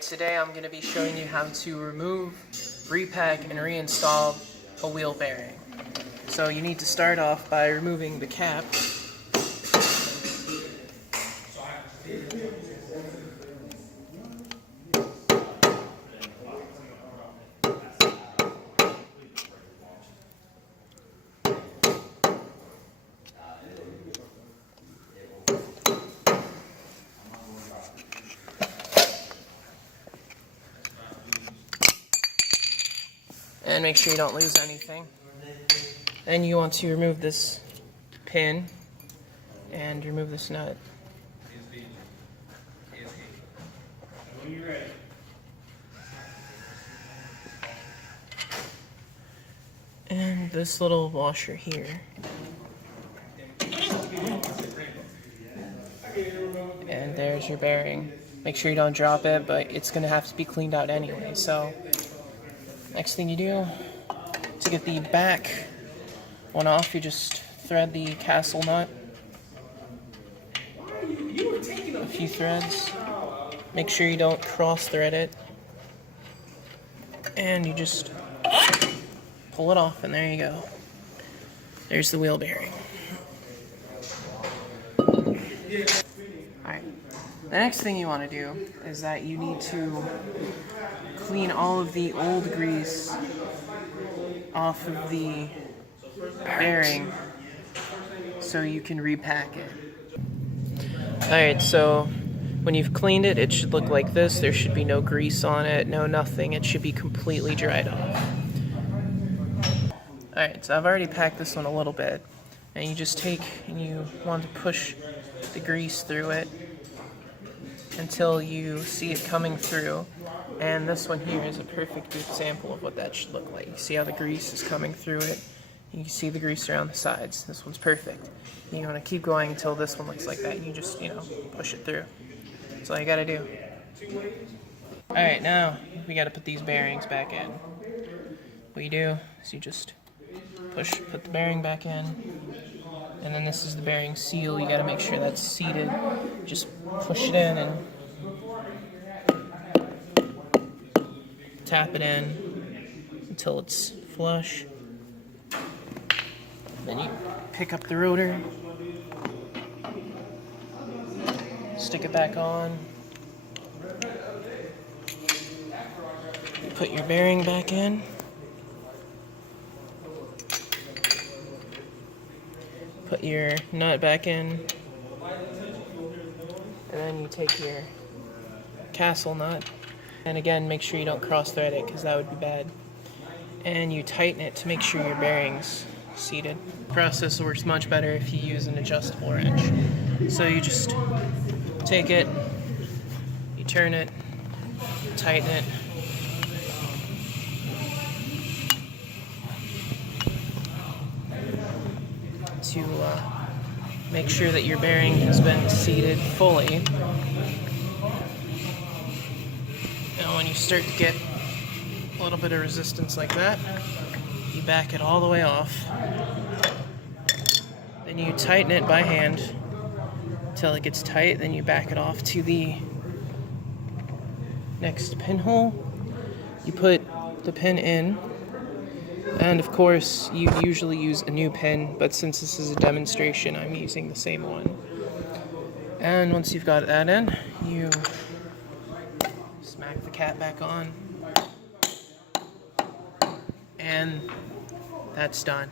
Today I'm going to be showing you how to remove, repack, and reinstall a wheel bearing. So you need to start off by removing the cap. And make sure you don't lose anything. Then you want to remove this pin and remove this nut. And this little washer here. And there's your bearing. Make sure you don't drop it, but it's going to have to be cleaned out anyway. So next thing you do, to get the back one off, you just thread the castle nut. A few threads. Make sure you don't cross thread it. And you just pull it off, and there you go. There's the wheel bearing. Alright, the next thing you want to do is that you need to clean all of the old grease off of the bearing so you can repack it. Alright, so when you've cleaned it, it should look like this. There should be no grease on it, no nothing. It should be completely dried off. Alright, so I've already packed this one a little bit, and you just take and you want to push the grease through it until you see it coming through. And this one here is a perfect example of what that should look like. You see how the grease is coming through it? You can see the grease around the sides. This one's perfect. You want to keep going until this one looks like that. You just, push it through. That's all you gotta do. Alright, now we gotta put these bearings back in. What you do is you just put the bearing back in, and then this is the bearing seal. You gotta make sure that's seated. Just push it in and tap it in until it's flush. Then you pick up the rotor, stick it back on, you put your bearing back in, put your nut back in, and then you take your castle nut, and again make sure you don't cross thread it because that would be bad, and you tighten it to make sure your bearing's seated. The process works much better if you use an adjustable wrench. So you just take it, you turn it, tighten it, to make sure that your bearing has been seated fully. And when you start to get a little bit of resistance like that, you back it all the way off. Then you tighten it by hand until it gets tight. Then you back it off to the next pinhole. You put the pin in, and of course you usually use a new pin, but since this is a demonstration, I'm using the same one. And once you've got that in, you smack the cap back on, and that's done.